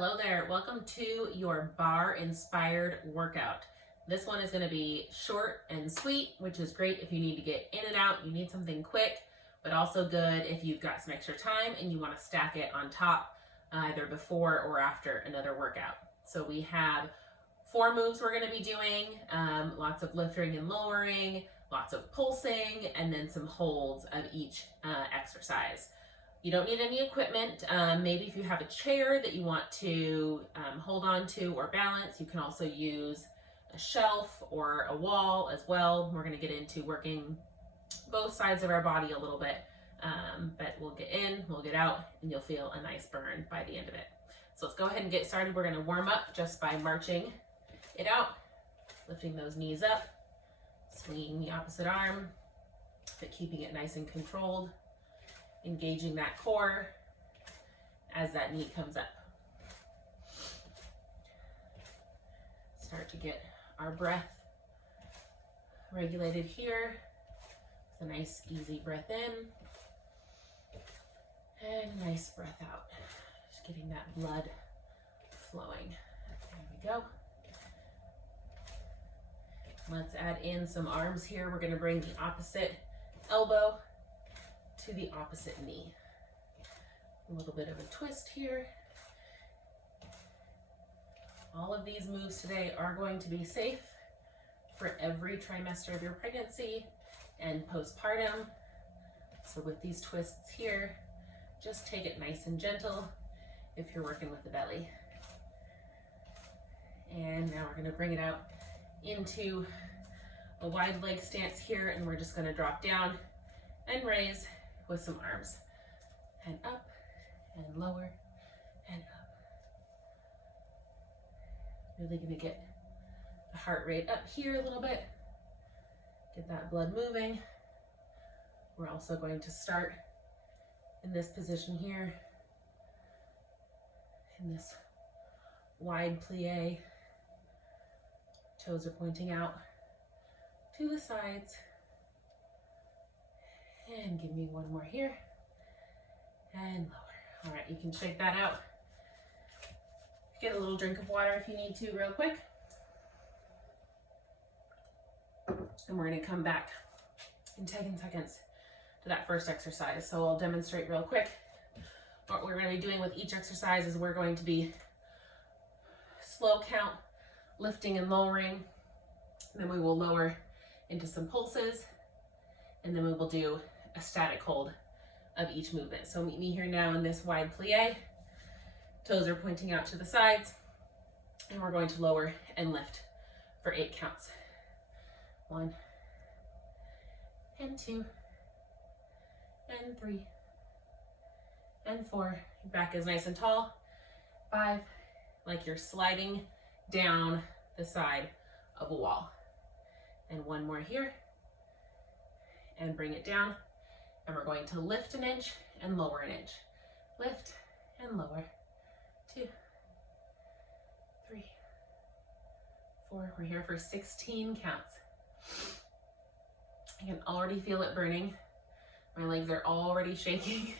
Hello there, welcome to your bar inspired workout. This one is going to be short and sweet, which is great if you need to get in and out, you need something quick, but also good if you've got some extra time and you want to stack it on top either before or after another workout. So we have 4 moves we're going to be doing, lots of lifting and lowering, lots of pulsing, and then some holds of each exercise. You don't need any equipment. Maybe if you have a chair that you want to hold on to or balance, you can also use a shelf or a wall as well. We're going to get into working both sides of our body a little bit, but we'll get in, we'll get out, and you'll feel a nice burn by the end of it. So let's go ahead and get started. We're going to warm up just by marching it out, lifting those knees up, swinging the opposite arm, but keeping it nice and controlled. Engaging that core as that knee comes up. Start to get our breath regulated here. It's a nice easy breath in and a nice breath out. Just getting that blood flowing. There we go. Let's add in some arms here. We're going to bring the opposite elbow to the opposite knee. A little bit of a twist here. All of these moves today are going to be safe for every trimester of your pregnancy and postpartum. So with these twists here, just take it nice and gentle if you're working with the belly. And now we're going to bring it out into a wide leg stance here, and we're just going to drop down and raise with some arms, and up and lower and up. Really gonna get the heart rate up here a little bit, get that blood moving. We're also going to start in this position here, in this wide plie. Toes are pointing out to the sides. And give me one more here, and lower. All right, you can shake that out. Get a little drink of water if you need to real quick. And we're gonna come back in 10 seconds to that first exercise. So I'll demonstrate real quick. What we're gonna be doing with each exercise is we're going to be slow count, lifting and lowering. And then we will lower into some pulses. And then we will do a static hold of each movement. So meet me here now in this wide plie. Toes are pointing out to the sides, and we're going to lower and lift for 8 counts. 1 and 2 and 3 and 4. Your back is nice and tall. 5, like you're sliding down the side of a wall. And 1 more here. And bring it down, and we're going to lift an inch and lower an inch. Lift and lower. 2, 3, 4. We're here for 16 counts. I can already feel it burning. My legs are already shaking.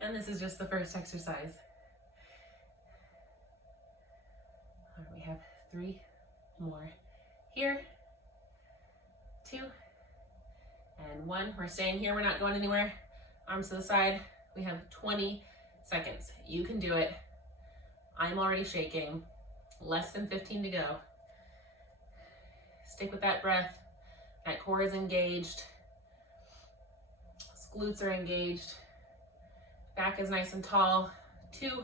And this is just the first exercise. All right, we have 3 more here. 2 and 1. We're staying here, we're not going anywhere. Arms to the side. We have 20 seconds. You can do it. I'm already shaking. Less than 15 to go. Stick with that breath. That core is engaged. Glutes are engaged. Back is nice and tall. 2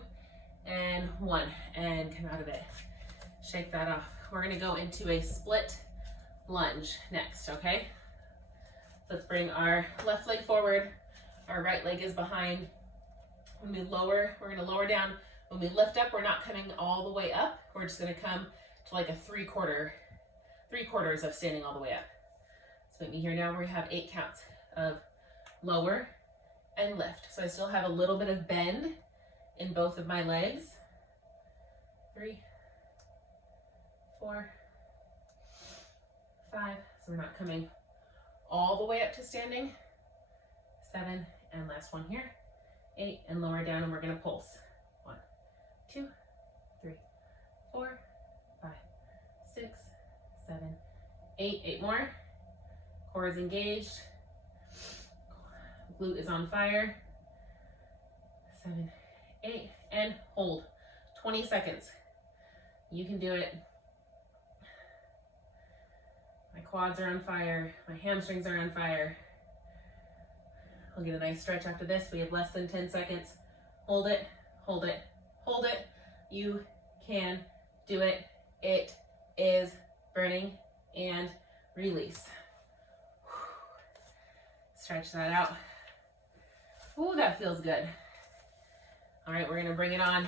and 1. And come out of it. Shake that off. We're gonna go into a split lunge next, okay? Let's bring our left leg forward. Our right leg is behind. When we lower, we're gonna lower down. When we lift up, we're not coming all the way up. We're just gonna come to like a 3/4 of standing all the way up. So meet me here now where we have 8 counts of lower and lift. So I still have a little bit of bend in both of my legs. 3, 4, 5. So we're not coming all the way up to standing. 7, and last one here. 8, and lower down, and we're gonna pulse. 1, 2, 3, 4, 5, 6, 7, 8. 8 more. Core is engaged. Glute is on fire. 7, 8, and hold. 20 seconds. You can do it. My quads are on fire. My hamstrings are on fire. We'll get a nice stretch after this. We have less than 10 seconds. Hold it, hold it, hold it. You can do it. It is burning, and release. Stretch that out. Ooh, that feels good. All right, we're gonna bring it on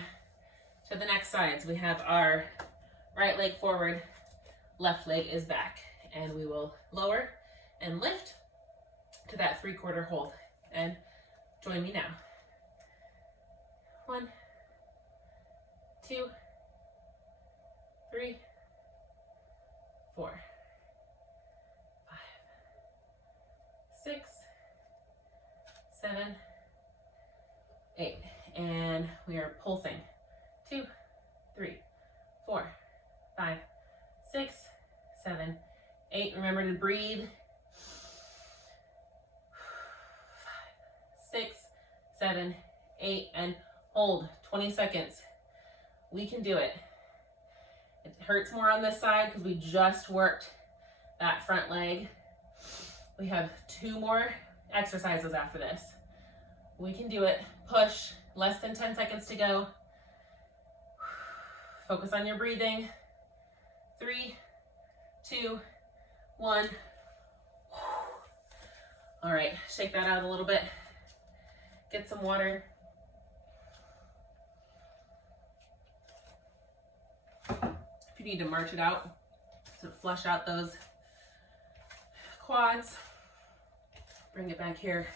to the next side. So we have our right leg forward, left leg is back, and we will lower and lift to that 3/4 hold. And join me now. 1, 2, 3, 4, 5, 6, 7, 8. And we are pulsing. 2, 3, 4, 5, 6, 7, 8. Remember to breathe. 6, 7, 8, and hold. 20 seconds. We can do it. It hurts more on this side because we just worked that front leg. We have 2 more exercises after this. We can do it. Push. Less than 10 seconds to go. Focus on your breathing. 3, 2, 1. All right, shake that out a little bit. Get some water. If you need to march it out to flush out those quads, bring it back here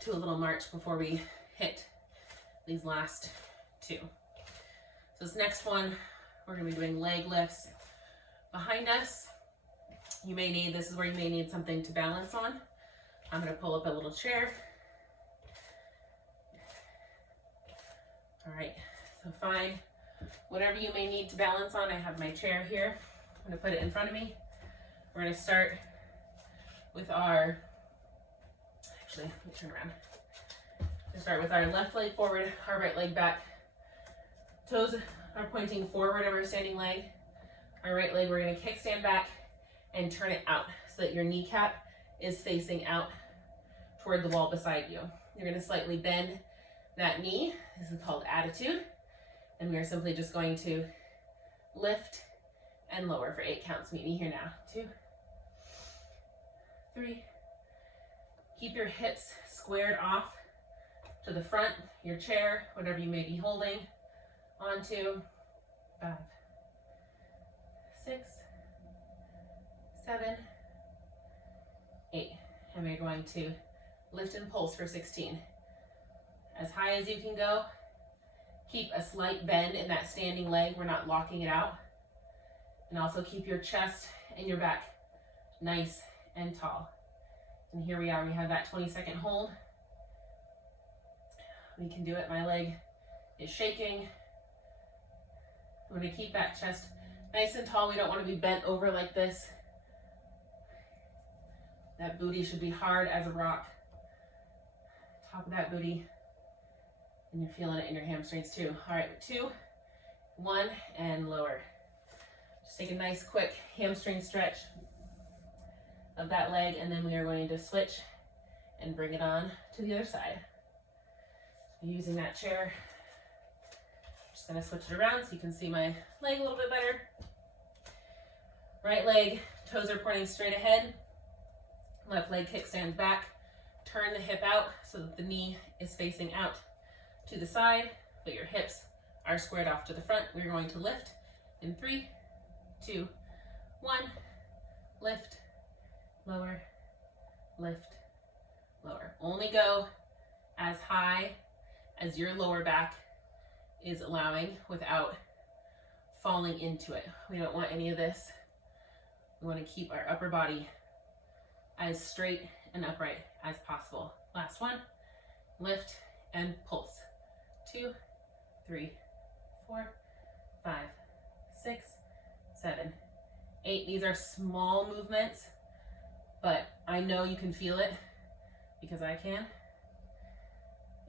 to a little march before we hit these last 2. So this next one, we're gonna be doing leg lifts behind us. This is where you may need something to balance on. I'm gonna pull up a little chair. All right, so find whatever you may need to balance on. I have my chair here. I'm gonna put it in front of me. We're gonna start with our, actually, let me turn around. We'll start with our left leg forward, our right leg back. Toes are pointing forward of our standing leg. Our right leg, we're gonna kickstand back and turn it out so that your kneecap is facing out toward the wall beside you. You're gonna slightly bend that knee. This is called attitude. And we are simply just going to lift and lower for 8 counts. Meet me here now. 2, 3. Keep your hips squared off to the front, your chair, whatever you may be holding onto. 5, 6, 7, 8. And we're going to lift and pulse for 16. As high as you can go. Keep a slight bend in that standing leg. We're not locking it out. And also keep your chest and your back nice and tall. And here we are. We have that 20-second hold. We can do it. My leg is shaking. I'm going to keep that chest nice and tall. We don't want to be bent over like this. That booty should be hard as a rock. Top of that booty. And you're feeling it in your hamstrings too. All right, 2, 1, and lower. Just take a nice quick hamstring stretch of that leg, and then we are going to switch and bring it on to the other side. Using that chair, I'm just gonna switch it around so you can see my leg a little bit better. Right leg, toes are pointing straight ahead. Left leg kickstands back. Turn the hip out so that the knee is facing out to the side, but your hips are squared off to the front. We're going to lift in 3, 2, 1. Lift, lower, lift, lower. Only go as high as your lower back is allowing without falling into it. We don't want any of this. We want to keep our upper body as straight and upright as possible. Last one, lift and pulse. 2, 3, 4, 5, 6, 7, 8. These are small movements, but I know you can feel it because I can.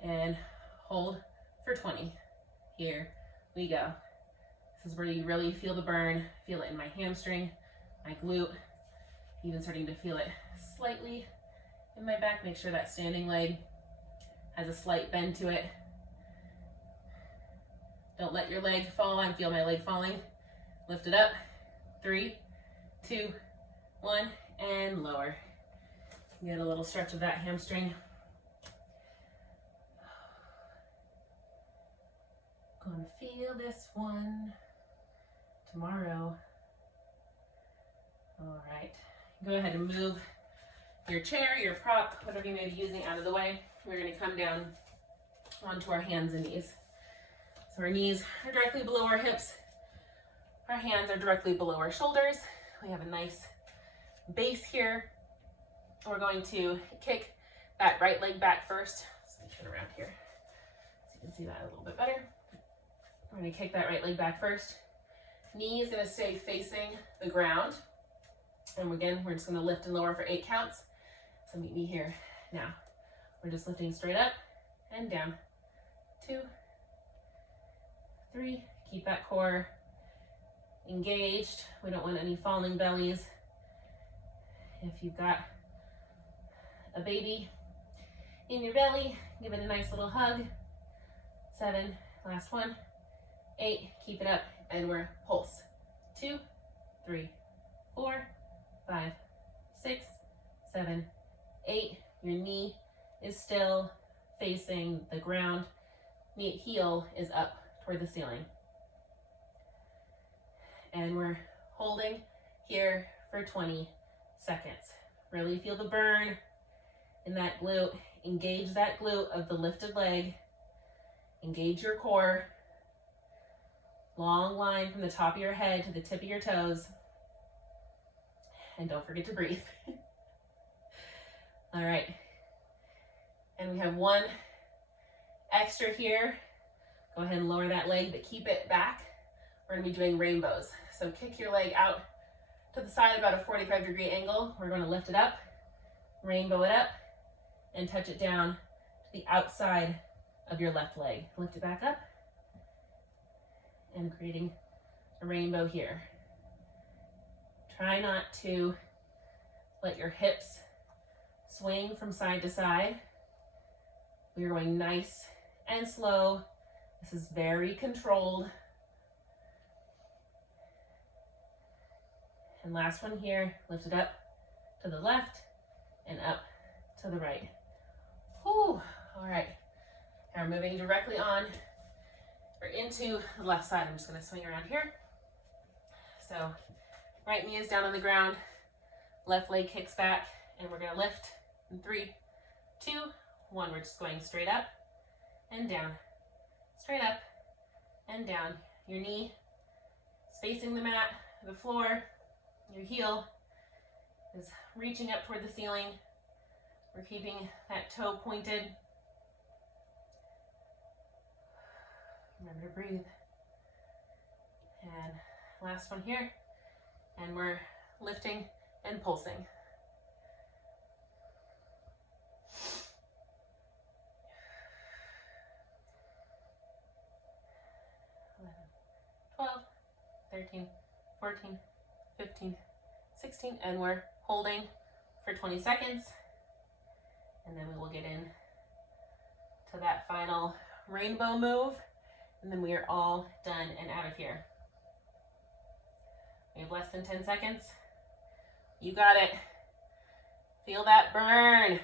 And hold for 20. Here we go. This is where you really feel the burn. Feel it in my hamstring, my glute, even starting to feel it slightly in my back. Make sure that standing leg has a slight bend to it. Don't let your leg fall. I feel my leg falling. Lift it up. 3, 2, 1, and lower. Get a little stretch of that hamstring. Gonna feel this one tomorrow. All right, go ahead and move your chair, your prop, whatever you may be using, out of the way. We're gonna come down onto our hands and knees. So our knees are directly below our hips. Our hands are directly below our shoulders. We have a nice base here. We're going to kick that right leg back first. Let me turn around here so you can see that a little bit better. We're going to kick that right leg back first. Knee is going to stay facing the ground. And again, we're just going to lift and lower for 8 counts. So meet me here now. We're just lifting straight up and down. 2, 3. Keep that core engaged. We don't want any falling bellies. If you've got a baby in your belly, give it a nice little hug. 7, last one. 8, keep it up, and we're pulse. 2, 3, 4, 5, 6, 7, 8. Your knee is still facing the ground. Heel is up toward the ceiling. And we're holding here for 20 seconds. Really feel the burn in that glute. Engage that glute of the lifted leg. Engage your core. Long line from the top of your head to the tip of your toes. And don't forget to breathe. All right. And we have one extra here. Go ahead and lower that leg, but keep it back. We're gonna be doing rainbows. So kick your leg out to the side about a 45-degree angle. We're gonna lift it up, rainbow it up, and touch it down to the outside of your left leg. Lift it back up, and creating a rainbow here. Try not to let your hips swing from side to side. We are going nice and slow. This is very controlled. And last one here, lift it up to the left and up to the right. Whew, all right. Now we're moving directly on or into the left side. I'm just gonna swing around here. So right knee is down on the ground, left leg kicks back, and we're gonna lift in 3, 2, 1. We're just going straight up and down, straight up and down. Your knee is facing the mat, the floor. Your heel is reaching up toward the ceiling. We're keeping that toe pointed. Remember to breathe. And last one here. And we're lifting and pulsing. 11, 12, 13, 14, 15, 16, and we're holding for 20 seconds. And then we will get in to that final rainbow move. And then we are all done and out of here. We have less than 10 seconds. You got it. Feel that burn.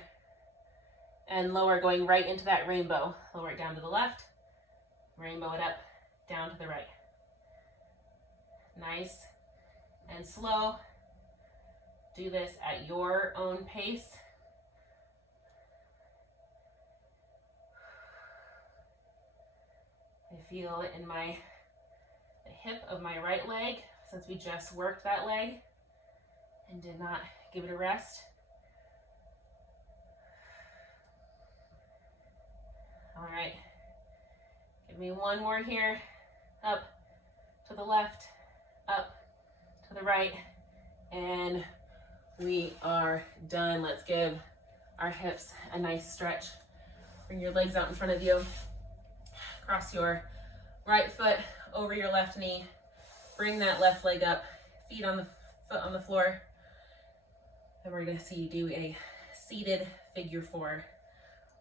And lower, going right into that rainbow. Lower it down to the left. Rainbow it up, down to the right. Nice and slow. Do this at your own pace. I feel it in the hip of my right leg, since we just worked that leg and did not give it a rest. All right, give me one more here. up to the left, up to the right, and we are done. Let's give our hips a nice stretch. Bring your legs out in front of you. Cross your right foot over your left knee. Bring that left leg up, feet on the foot on the floor. Then we're gonna see you do a seated figure four.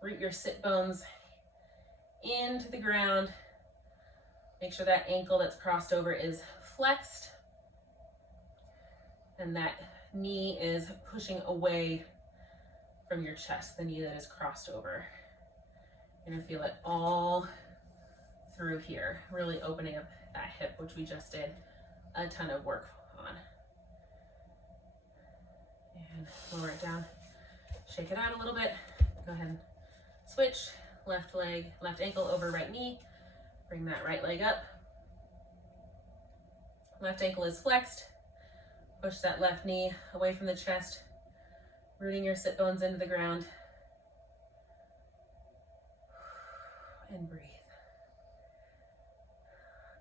Root your sit bones into the ground. Make sure that ankle that's crossed over is flexed and that knee is pushing away from your chest, the knee that is crossed over. You're gonna feel it all through here, really opening up that hip, which we just did a ton of work on. And lower it down, shake it out a little bit. Go ahead and switch, left leg, left ankle over right knee. Bring that right leg up. Left ankle is flexed. Push that left knee away from the chest, rooting your sit bones into the ground. And breathe.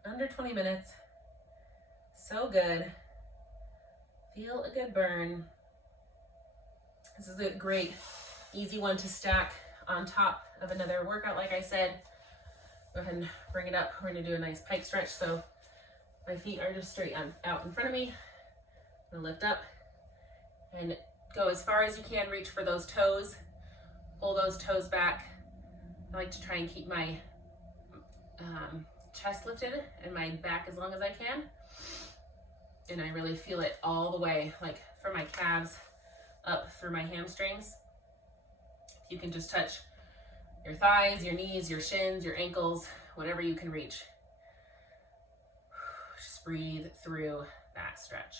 Under 20 minutes. So good. Feel a good burn. This is a great, easy one to stack on top of another workout, like I said. Go ahead and bring it up. We're gonna do a nice pike stretch. So my feet are just straight out in front of me. I'm gonna lift up and go as far as you can. Reach for those toes. Pull those toes back. I like to try and keep my chest lifted and my back as long as I can. And I really feel it all the way, like from my calves up through my hamstrings. You can just touch your thighs, your knees, your shins, your ankles, whatever you can reach. Just breathe through that stretch.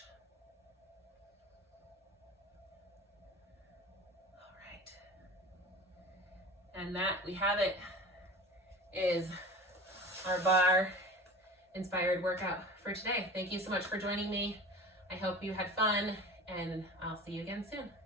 All right. And that, we have it, is our Barre inspired workout for today. Thank you so much for joining me. I hope you had fun, and I'll see you again soon.